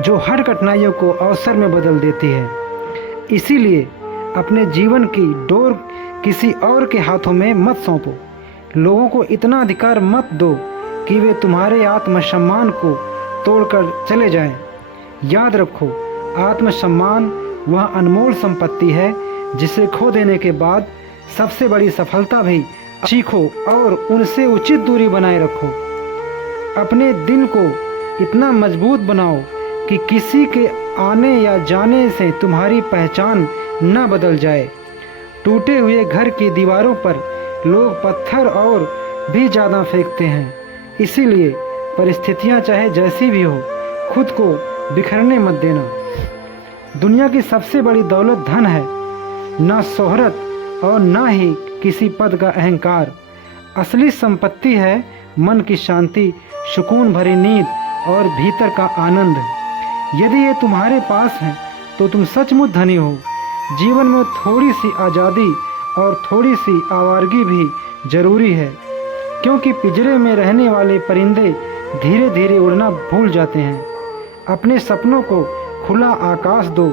जो हर कठिनाइयों को अवसर में बदल देती है। इसीलिए अपने जीवन की डोर किसी और के हाथों में मत सौंपो। लोगों को इतना अधिकार मत दो कि वे तुम्हारे आत्मसम्मान को तोड़कर चले जाएं। याद रखो, आत्मसम्मान वह अनमोल संपत्ति है जिसे खो देने के बाद सबसे बड़ी सफलता भी सीखो और उनसे उचित दूरी बनाए रखो। अपने दिल को इतना मजबूत बनाओ कि किसी के आने या जाने से तुम्हारी पहचान न बदल जाए। टूटे हुए घर की दीवारों पर लोग पत्थर और भी ज़्यादा फेंकते हैं। इसीलिए परिस्थितियां चाहे जैसी भी हो, खुद को बिखरने मत देना। दुनिया की सबसे बड़ी दौलत धन है, ना शोहरत और ना ही किसी पद का अहंकार। असली संपत्ति है मन की शांति, सुकून भरी नींद और भीतर का आनंद। यदि ये तुम्हारे पास है तो तुम सचमुच धनी हो। जीवन में थोड़ी सी आज़ादी और थोड़ी सी आवारगी भी जरूरी है, क्योंकि पिंजरे में रहने वाले परिंदे धीरे धीरे उड़ना भूल जाते हैं। अपने सपनों को खुला आकाश दो,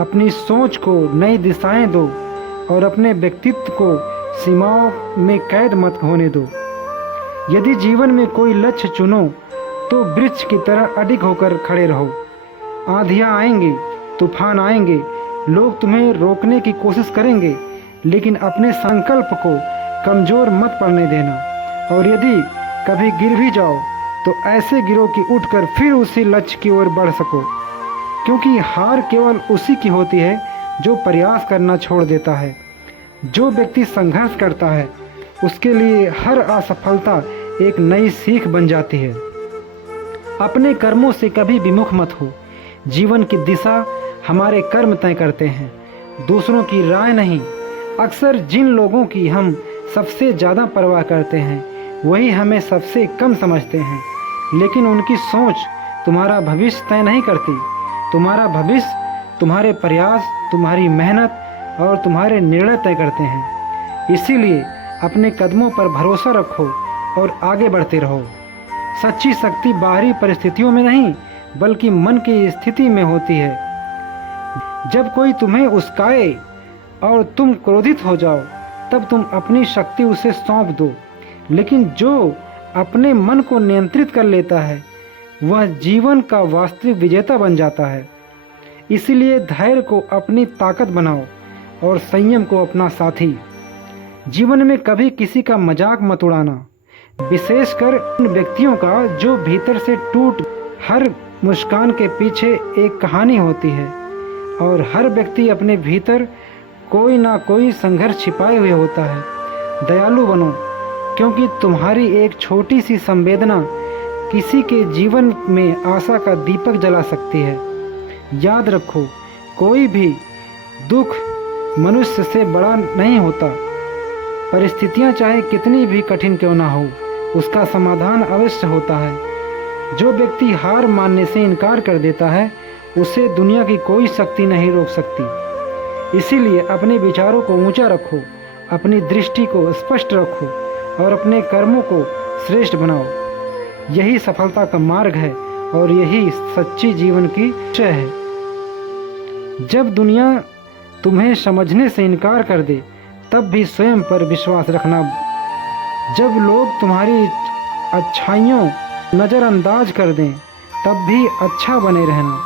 अपनी सोच को नई दिशाएं दो और अपने व्यक्तित्व को सीमाओं में कैद मत होने दो। यदि जीवन में कोई लक्ष्य चुनो तो वृक्ष की तरह अडिग होकर खड़े रहो। आंधियाँ आएंगी, तूफान आएंगे, लोग तुम्हें रोकने की कोशिश करेंगे, लेकिन अपने संकल्प को कमज़ोर मत पड़ने देना। और यदि कभी गिर भी जाओ तो ऐसे गिरो कि उठकर फिर उसी लक्ष्य की ओर बढ़ सको, क्योंकि हार केवल उसी की होती है जो प्रयास करना छोड़ देता है। जो व्यक्ति संघर्ष करता है उसके लिए हर असफलता एक नई सीख बन जाती है। अपने कर्मों से कभी विमुख मत हो। जीवन की दिशा हमारे कर्म तय करते हैं, दूसरों की राय नहीं। अक्सर जिन लोगों की हम सबसे ज़्यादा परवाह करते हैं वही हमें सबसे कम समझते हैं, लेकिन उनकी सोच तुम्हारा भविष्य तय नहीं करती। तुम्हारा भविष्य तुम्हारे प्रयास, तुम्हारी मेहनत और तुम्हारे निर्णय तय करते हैं। इसीलिए अपने कदमों पर भरोसा रखो और आगे बढ़ते रहो। सच्ची शक्ति बाहरी परिस्थितियों में नहीं बल्कि मन की स्थिति में होती है। जब कोई तुम्हें उस्काए और तुम क्रोधित हो जाओ तब तुम अपनी शक्ति उसे सौंप दो, लेकिन जो अपने मन को नियंत्रित कर लेता है वह जीवन का वास्तविक विजेता बन जाता है। इसीलिए धैर्य को अपनी ताकत बनाओ और संयम को अपना साथी। जीवन में कभी किसी का मजाक मत उड़ाना, विशेषकर उन व्यक्तियों का जो भीतर से टूट। हर मुस्कान के पीछे एक कहानी होती है और हर व्यक्ति अपने भीतर कोई ना कोई संघर्ष छिपाए हुए होता है। दयालु बनो, क्योंकि तुम्हारी एक छोटी सी संवेदना किसी के जीवन में आशा का दीपक जला सकती है। याद रखो, कोई भी दुख मनुष्य से बड़ा नहीं होता। परिस्थितियां चाहे कितनी भी कठिन क्यों ना हो, उसका समाधान अवश्य होता है। जो व्यक्ति हार मानने से इनकार कर देता है उसे दुनिया की कोई शक्ति नहीं रोक सकती। इसीलिए अपने विचारों को ऊंचा रखो, अपनी दृष्टि को स्पष्ट रखो और अपने कर्मों को श्रेष्ठ बनाओ। यही सफलता का मार्ग है और यही सच्ची जीवन की लक्ष्य है। जब दुनिया तुम्हें समझने से इनकार कर दे तब भी स्वयं पर विश्वास रखना। जब लोग तुम्हारी अच्छाइयों नज़रअंदाज कर दें तब भी अच्छा बने रहना।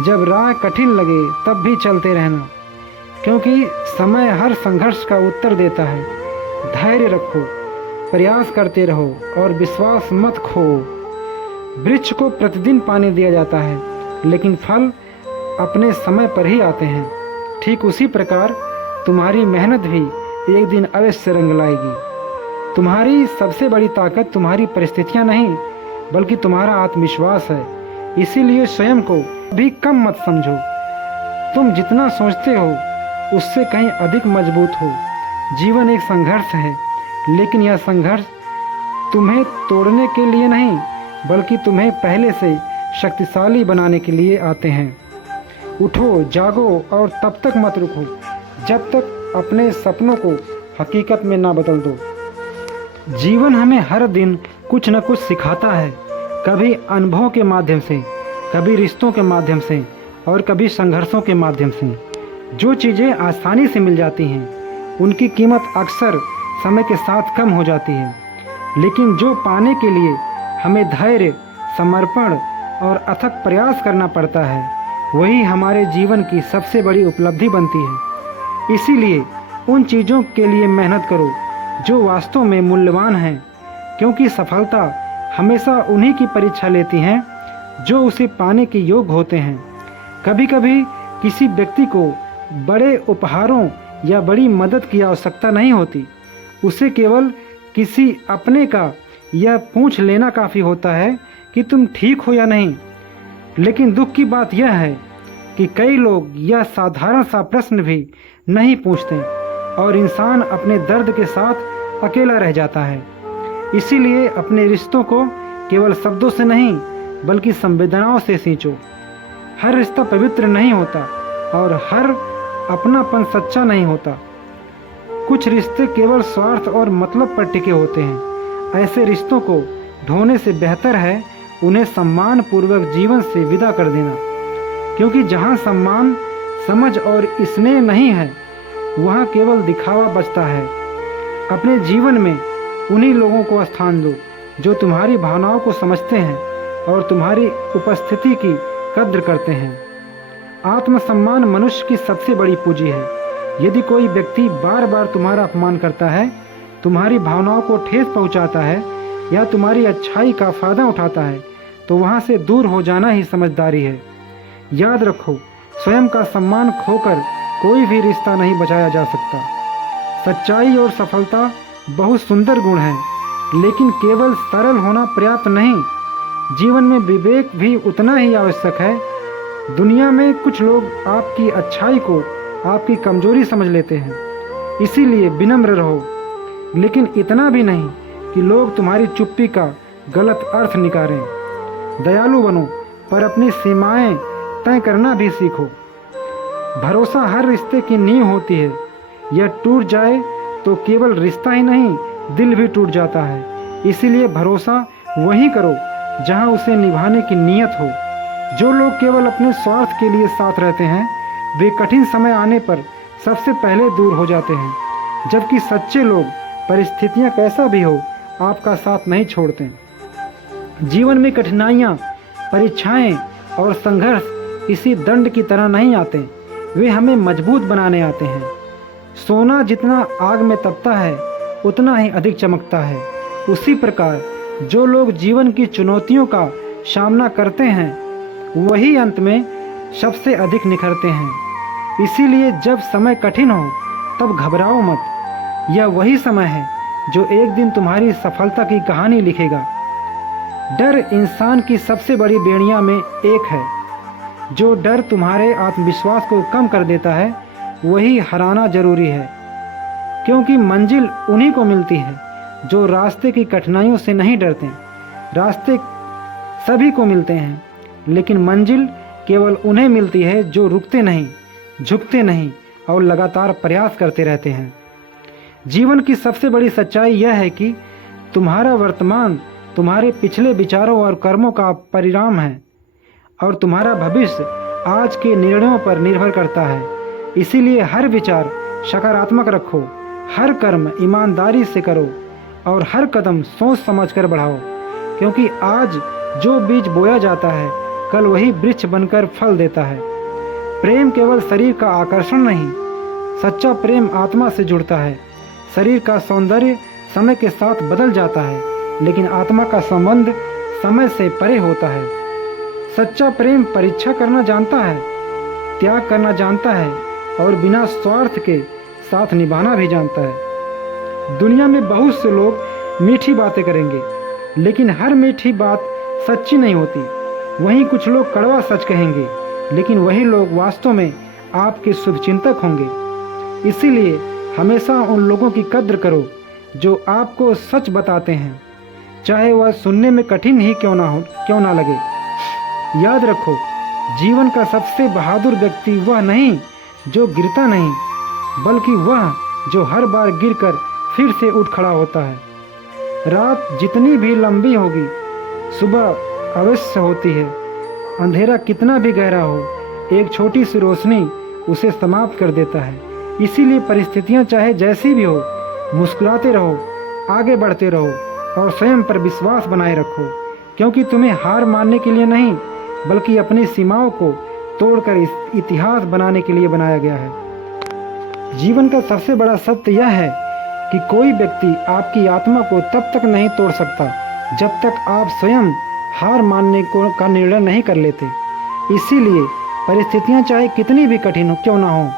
जब राह कठिन लगे तब भी चलते रहना, क्योंकि समय हर संघर्ष का उत्तर देता है। धैर्य रखो, प्रयास करते रहो और विश्वास मत खो। वृक्ष को प्रतिदिन पानी दिया जाता है, लेकिन फल अपने समय पर ही आते हैं। ठीक उसी प्रकार तुम्हारी मेहनत भी एक दिन अवश्य रंग लाएगी। तुम्हारी सबसे बड़ी ताकत तुम्हारी परिस्थितियां नहीं बल्कि तुम्हारा आत्मविश्वास है। इसीलिए स्वयं को भी कम मत समझो। तुम जितना सोचते हो उससे कहीं अधिक मजबूत हो। जीवन एक संघर्ष है, लेकिन यह संघर्ष तुम्हें तोड़ने के लिए नहीं बल्कि तुम्हें पहले से शक्तिशाली बनाने के लिए आते हैं। उठो, जागो और तब तक मत रुको जब तक अपने सपनों को हकीकत में ना बदल दो। जीवन हमें हर दिन कुछ न कुछ सिखाता है, कभी अनुभव के माध्यम से, कभी रिश्तों के माध्यम से और कभी संघर्षों के माध्यम से। जो चीज़ें आसानी से मिल जाती हैं उनकी कीमत अक्सर समय के साथ कम हो जाती है, लेकिन जो पाने के लिए हमें धैर्य, समर्पण और अथक प्रयास करना पड़ता है वही हमारे जीवन की सबसे बड़ी उपलब्धि बनती है। इसीलिए उन चीज़ों के लिए मेहनत करो जो वास्तव में मूल्यवान हैं, क्योंकि सफलता हमेशा उन्हीं की परीक्षा लेती हैं जो उसे पाने के योग्य होते हैं। कभी कभी किसी व्यक्ति को बड़े उपहारों या बड़ी मदद की आवश्यकता नहीं होती, उसे केवल किसी अपने का यह पूछ लेना काफ़ी होता है कि तुम ठीक हो या नहीं। लेकिन दुख की बात यह है कि कई लोग यह साधारण सा प्रश्न भी नहीं पूछते और इंसान अपने दर्द के साथ अकेला रह जाता है। इसीलिए अपने रिश्तों को केवल शब्दों से नहीं बल्कि संवेदनाओं से सींचो। हर रिश्ता पवित्र नहीं होता और हर अपनापन सच्चा नहीं होता। कुछ रिश्ते केवल स्वार्थ और मतलब पर टिके होते हैं। ऐसे रिश्तों को ढोने से बेहतर है उन्हें सम्मान पूर्वक जीवन से विदा कर देना, क्योंकि जहाँ सम्मान, समझ और स्नेह नहीं है वहाँ केवल दिखावा बचता है। अपने जीवन में उन्हीं लोगों को स्थान दो जो तुम्हारी भावनाओं को समझते हैं और तुम्हारी उपस्थिति की कद्र करते हैं। आत्मसम्मान मनुष्य की सबसे बड़ी पूंजी है। यदि कोई व्यक्ति बार बार तुम्हारा अपमान करता है, तुम्हारी भावनाओं को ठेस पहुंचाता है या तुम्हारी अच्छाई का फायदा उठाता है, तो वहां से दूर हो जाना ही समझदारी है। याद रखो, स्वयं का सम्मान खोकर कोई भी रिश्ता नहीं बचाया जा सकता। सच्चाई और सफलता बहुत सुंदर गुण हैं, लेकिन केवल सरल होना पर्याप्त नहीं। जीवन में विवेक भी उतना ही आवश्यक है। दुनिया में कुछ लोग आपकी अच्छाई को आपकी कमजोरी समझ लेते हैं, इसीलिए विनम्र रहो, लेकिन इतना भी नहीं कि लोग तुम्हारी चुप्पी का गलत अर्थ निकालें। दयालु बनो, पर अपनी सीमाएं तय करना भी सीखो। भरोसा हर रिश्ते की नींव होती है। यह टूट जाए तो केवल रिश्ता ही नहीं, दिल भी टूट जाता है। इसीलिए भरोसा वही करो जहां उसे निभाने की नीयत हो। जो लोग केवल अपने स्वार्थ के लिए साथ रहते हैं वे कठिन समय आने पर सबसे पहले दूर हो जाते हैं, जबकि सच्चे लोग परिस्थितियां कैसा भी हो आपका साथ नहीं छोड़ते। जीवन में कठिनाइयाँ, परीक्षाएं और संघर्ष किसी दंड की तरह नहीं आते, वे हमें मजबूत बनाने आते हैं। सोना जितना आग में तपता है उतना ही अधिक चमकता है। उसी प्रकार जो लोग जीवन की चुनौतियों का सामना करते हैं वही अंत में सबसे अधिक निखरते हैं। इसीलिए जब समय कठिन हो तब घबराओ मत। यह वही समय है जो एक दिन तुम्हारी सफलता की कहानी लिखेगा। डर इंसान की सबसे बड़ी बेड़ियां में एक है। जो डर तुम्हारे आत्मविश्वास को कम कर देता है वही हराना जरूरी है, क्योंकि मंजिल उन्हीं को मिलती है जो रास्ते की कठिनाइयों से नहीं डरते। रास्ते सभी को मिलते हैं, लेकिन मंजिल केवल उन्हें मिलती है जो रुकते नहीं, झुकते नहीं और लगातार प्रयास करते रहते हैं। जीवन की सबसे बड़ी सच्चाई यह है कि तुम्हारा वर्तमान तुम्हारे पिछले विचारों और कर्मों का परिणाम है और तुम्हारा भविष्य आज के निर्णयों पर निर्भर करता है। इसीलिए हर विचार सकारात्मक रखो, हर कर्म ईमानदारी से करो और हर कदम सोच समझकर बढ़ाओ, क्योंकि आज जो बीज बोया जाता है कल वही वृक्ष बनकर फल देता है। प्रेम केवल शरीर का आकर्षण नहीं, सच्चा प्रेम आत्मा से जुड़ता है। शरीर का सौंदर्य समय के साथ बदल जाता है, लेकिन आत्मा का संबंध समय से परे होता है। सच्चा प्रेम परीक्षा करना जानता है, त्याग करना जानता है और बिना स्वार्थ के साथ निभाना भी जानता है। दुनिया में बहुत से लोग मीठी बातें करेंगे, लेकिन हर मीठी बात सच्ची नहीं होती। वहीं कुछ लोग कड़वा सच कहेंगे, लेकिन वही लोग वास्तव में आपके शुभचिंतक होंगे। इसीलिए हमेशा उन लोगों की कद्र करो जो आपको सच बताते हैं, चाहे वह सुनने में कठिन ही क्यों ना लगे। याद रखो, जीवन का सबसे बहादुर व्यक्ति वह नहीं जो गिरता नहीं, बल्कि वह जो हर बार गिरकर फिर से उठ खड़ा होता है। रात जितनी भी लंबी होगी सुबह अवश्य होती है, अंधेरा कितना भी गहरा हो, एक छोटी सी रोशनी उसे समाप्त कर देता है। इसीलिए परिस्थितियां चाहे जैसी भी हो, मुस्कुराते रहो, आगे बढ़ते रहो और स्वयं पर विश्वास बनाए रखो, क्योंकि तुम्हें हार मानने के लिए नहीं, बल्कि अपनी सीमाओं को तोड़कर इस इतिहास बनाने के लिए बनाया गया है। जीवन का सबसे बड़ा सत्य यह है कि कोई व्यक्ति आपकी आत्मा को तब तक नहीं तोड़ सकता जब तक आप स्वयं हार मानने का निर्णय नहीं कर लेते। इसीलिए परिस्थितियां चाहे कितनी भी कठिन क्यों ना हो,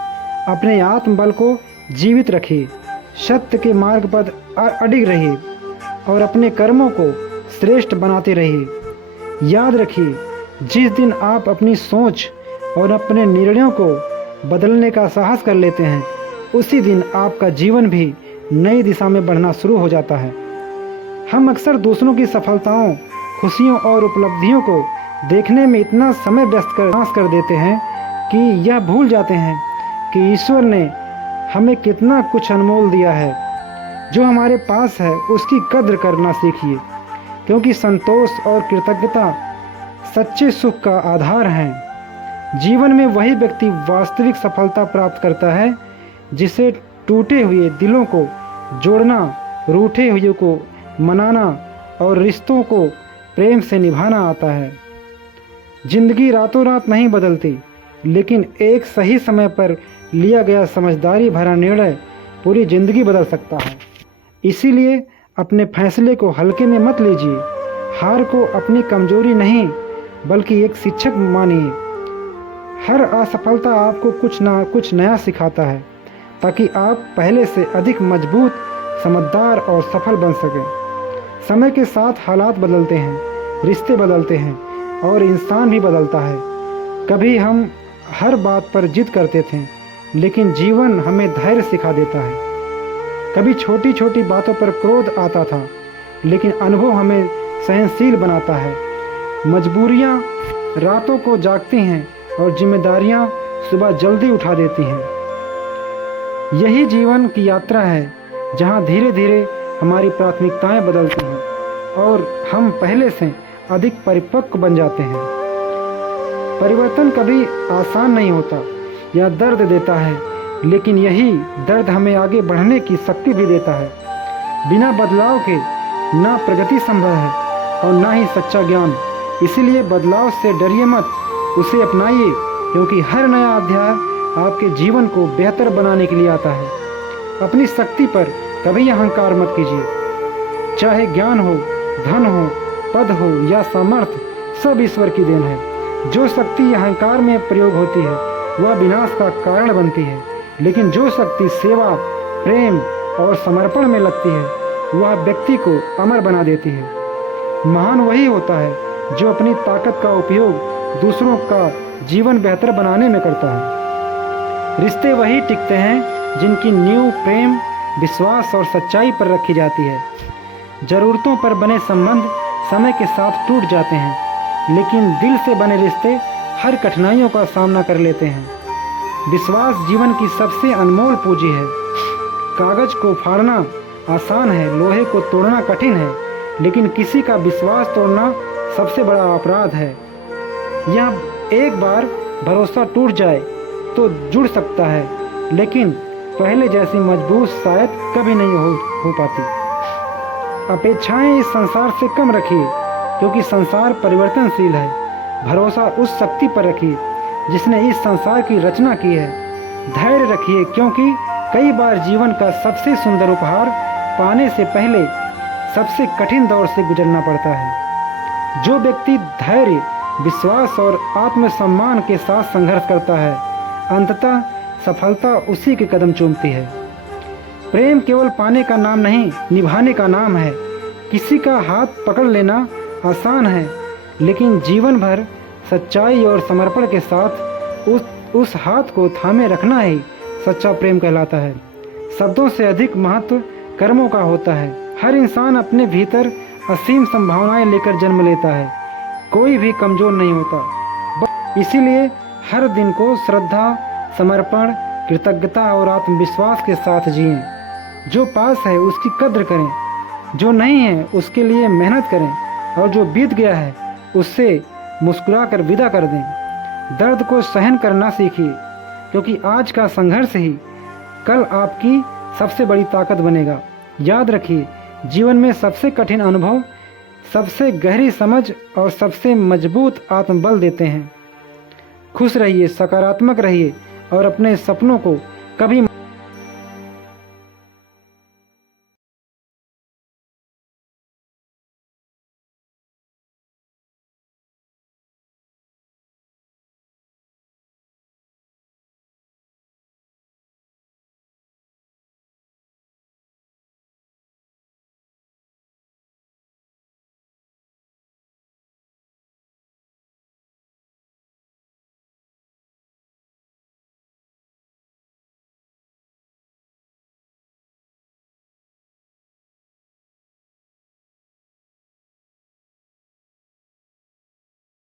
अपने आत्मबल को जीवित रखिए, सत्य के मार्ग पर अडिग रहिए और अपने कर्मों को श्रेष्ठ बनाते रहिए। याद रखिए, जिस दिन आप अपनी सोच और अपने निर्णयों को बदलने का साहस कर लेते हैं, उसी दिन आपका जीवन भी नई दिशा में बढ़ना शुरू हो जाता है। हम अक्सर दूसरों की सफलताओं, खुशियों और उपलब्धियों को देखने में इतना समय व्यस्त कर देते हैं कि यह भूल जाते हैं कि ईश्वर ने हमें कितना कुछ अनमोल दिया है। जो हमारे पास है उसकी कद्र करना सीखिए, क्योंकि संतोष और कृतज्ञता सच्चे सुख का आधार हैं। जीवन में वही व्यक्ति वास्तविक सफलता प्राप्त करता है जिसे टूटे हुए दिलों को जोड़ना, रूठे हुए को मनाना और रिश्तों को प्रेम से निभाना आता है। जिंदगी रातों रात नहीं बदलती, लेकिन एक सही समय पर लिया गया समझदारी भरा निर्णय पूरी जिंदगी बदल सकता है। इसीलिए अपने फैसले को हल्के में मत लीजिए। हार को अपनी कमजोरी नहीं, बल्कि एक शिक्षक मानिए। हर असफलता आपको कुछ ना कुछ नया सिखाता है, ताकि आप पहले से अधिक मजबूत, समझदार और सफल बन सकें। समय के साथ हालात बदलते हैं, रिश्ते बदलते हैं और इंसान भी बदलता है। कभी हम हर बात पर जिद करते थे, लेकिन जीवन हमें धैर्य सिखा देता है। कभी छोटी छोटी बातों पर क्रोध आता था, लेकिन अनुभव हमें सहनशील बनाता है। मजबूरियाँ रातों को जागती हैं और जिम्मेदारियाँ सुबह जल्दी उठा देती हैं। यही जीवन की यात्रा है, जहाँ धीरे धीरे हमारी प्राथमिकताएं बदलती हैं और हम पहले से अधिक परिपक्व बन जाते हैं। परिवर्तन कभी आसान नहीं होता या दर्द देता है, लेकिन यही दर्द हमें आगे बढ़ने की शक्ति भी देता है। बिना बदलाव के ना प्रगति संभव है और ना ही सच्चा ज्ञान। इसीलिए बदलाव से डरिए मत, उसे अपनाइए, क्योंकि हर नया अध्याय आपके जीवन को बेहतर बनाने के लिए आता है। अपनी शक्ति पर कभी अहंकार मत कीजिए। चाहे ज्ञान हो, धन हो, पद हो या सामर्थ्य, सब ईश्वर की देन है। जो शक्ति अहंकार में प्रयोग होती है वह विनाश का कारण बनती है, लेकिन जो शक्ति सेवा, प्रेम और समर्पण में लगती है वह व्यक्ति को अमर बना देती है। महान वही होता है जो अपनी ताकत का उपयोग दूसरों का जीवन बेहतर बनाने में करता है। रिश्ते वही टिकते हैं जिनकी नींव प्रेम, विश्वास और सच्चाई पर रखी जाती है। जरूरतों पर बने संबंध समय के साथ टूट जाते हैं, लेकिन दिल से बने रिश्ते हर कठिनाइयों का सामना कर लेते हैं। विश्वास जीवन की सबसे अनमोल पूंजी है। कागज को फाड़ना आसान है, लोहे को तोड़ना कठिन है, लेकिन किसी का विश्वास तोड़ना सबसे बड़ा अपराध है। यह एक बार भरोसा टूट जाए तो जुड़ सकता है, लेकिन पहले जैसी मजबूत शायद कभी नहीं हो पाती। अपेक्षाएं इस संसार से कम रखिए, क्योंकि संसार परिवर्तनशील है। भरोसा उस शक्ति पर रखिए जिसने इस संसार की रचना की है। धैर्य रखिए, क्योंकि कई बार जीवन का सबसे सुंदर उपहार पाने से पहले सबसे कठिन दौर से गुजरना पड़ता है। जो व्यक्ति धैर्य, विश्वास और आत्मसम्मान के साथ संघर्ष करता है, अंततः सफलता उसी के कदम चूमती है। प्रेम केवल पाने का नाम नहीं, निभाने का नाम है। किसी का हाथ पकड़ लेना आसान है, लेकिन जीवन भर सच्चाई और समर्पण के साथ उस हाथ को थामे रखना ही सच्चा प्रेम कहलाता है। शब्दों से अधिक महत्व कर्मों का होता है। हर इंसान अपने भीतर असीम संभावनाएं लेकर जन्म लेता है। कोई भी कमजोर नहीं होता। इसीलिए हर दिन को श्रद्धा, समर्पण, कृतज्ञता और आत्मविश्वास के साथ जिएं। जो पास है उसकी कद्र करें, जो नहीं है उसके लिए मेहनत करें, और जो बीत गया है उससे मुस्कुराकर विदा कर दें। दर्द को सहन करना सीखिए, क्योंकि आज का संघर्ष ही कल आपकी सबसे बड़ी ताकत बनेगा। याद रखिए, जीवन में सबसे कठिन अनुभव सबसे गहरी समझ और सबसे मजबूत आत्मबल देते हैं। खुश रहिए, सकारात्मक रहिए और अपने सपनों को कभी